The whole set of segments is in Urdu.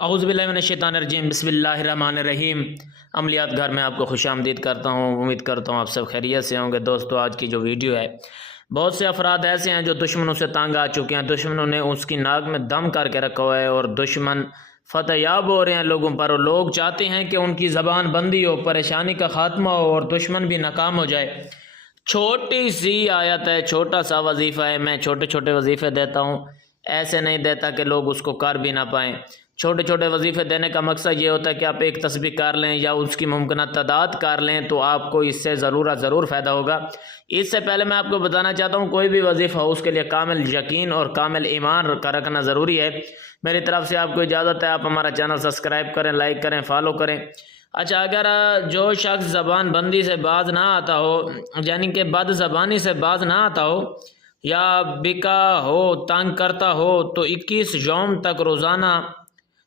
اعوذ باللہ من الشیطان الرجیم، بسم اللہ الرحمن الرحیم۔ عملیات گھر میں آپ کو خوش آمدید کرتا ہوں۔ امید کرتا ہوں آپ سب خیریت سے ہوں گے۔ دوستو، آج کی جو ویڈیو ہے، بہت سے افراد ایسے ہیں جو دشمنوں سے تانگ آ چکے ہیں، دشمنوں نے اس کی ناک میں دم کر کے رکھا ہوا ہے اور دشمن فتح یاب ہو رہے ہیں لوگوں پر، اور لوگ چاہتے ہیں کہ ان کی زبان بندی ہو، پریشانی کا خاتمہ ہو اور دشمن بھی ناکام ہو جائے۔ چھوٹی سی آیت ہے، چھوٹا سا وظیفہ ہے۔ میں چھوٹے چھوٹے وظیفے دیتا ہوں، ایسے نہیں دیتا کہ لوگ اس کو کر بھی نہ پائیں۔ چھوٹے چھوٹے وظیفے دینے کا مقصد یہ ہوتا ہے کہ آپ ایک تسبیح کر لیں یا اس کی ممکنہ تعداد کر لیں تو آپ کو اس سے ضرور فائدہ ہوگا۔ اس سے پہلے میں آپ کو بتانا چاہتا ہوں، کوئی بھی وظیفہ ہو اس کے لیے کامل یقین اور کامل ایمان کا رکھنا ضروری ہے۔ میری طرف سے آپ کو اجازت ہے، آپ ہمارا چینل سبسکرائب کریں، لائک کریں، فالو کریں۔ اچھا، اگر جو شخص زبان بندی سے باز نہ آتا ہو، یعنی کہ بد زبانی سے باز نہ آتا ہو یا بکا ہو، تنگ کرتا ہو، تو 21 یوم تک روزانہ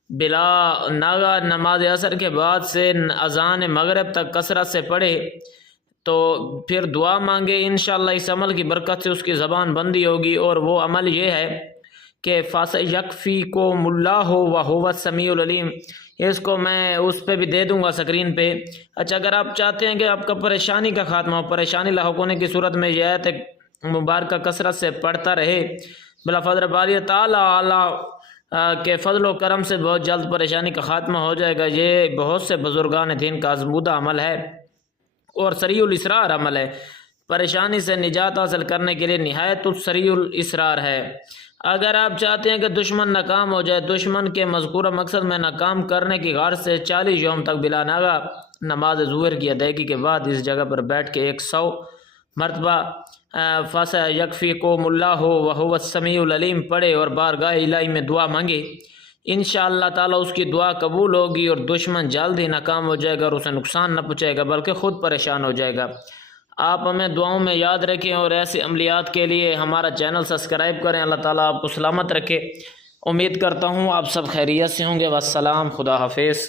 بلا ناغہ نماز عصر کے بعد سے اذان مغرب تک کثرت سے پڑھے تو پھر دعا مانگے، انشاءاللہ اس عمل کی برکت سے اس کی زبان بندی ہوگی۔ اور وہ عمل یہ ہے کہ فَسَيَكْفِيكُمُ اللَّهُ وَهُوَ السَّمِيعُ الْعَلِيمُ، اس کو میں اس پہ بھی دے دوں گا اسکرین پہ۔ اچھا، اگر آپ چاہتے ہیں کہ آپ کا پریشانی کا خاتمہ ہو، پریشانی لاحق ہونے کی صورت میں یہ آیت مبارکہ کثرت سے پڑھتا رہے، بلا فضل باری تعالیٰ اللہ کے فضل و کرم سے بہت جلد پریشانی کا خاتمہ ہو جائے گا۔ یہ بہت سے بزرگان دین کا آزمودہ عمل ہے اور سریع الاسرار عمل ہے، پریشانی سے نجات حاصل کرنے کے لیے نہایت سریع الاسرار ہے۔ اگر آپ چاہتے ہیں کہ دشمن ناکام ہو جائے، دشمن کے مذکورہ مقصد میں ناکام کرنے کی غرض سے 40 یوم تک بلا ناغہ نماز ظہر کی ادائیگی کے بعد اس جگہ پر بیٹھ کے 100 مرتبہ فَسَيَكْفِيكُمُ اللَّهُ وَهُوَ السَّمِيعُ الْعَلِيمُ پڑھے اور بارگاہ الہی میں دعا مانگے، انشاءاللہ تعالیٰ اس کی دعا قبول ہوگی اور دشمن جلد ہی ناکام ہو جائے گا اور اسے نقصان نہ پہنچائے گا بلکہ خود پریشان ہو جائے گا۔ آپ ہمیں دعاؤں میں یاد رکھیں اور ایسے عملیات کے لیے ہمارا چینل سبسکرائب کریں۔ اللہ تعالیٰ آپ کو سلامت رکھے۔ امید کرتا ہوں آپ سب خیریت سے ہوں گے۔ والسلام، خدا حافظ۔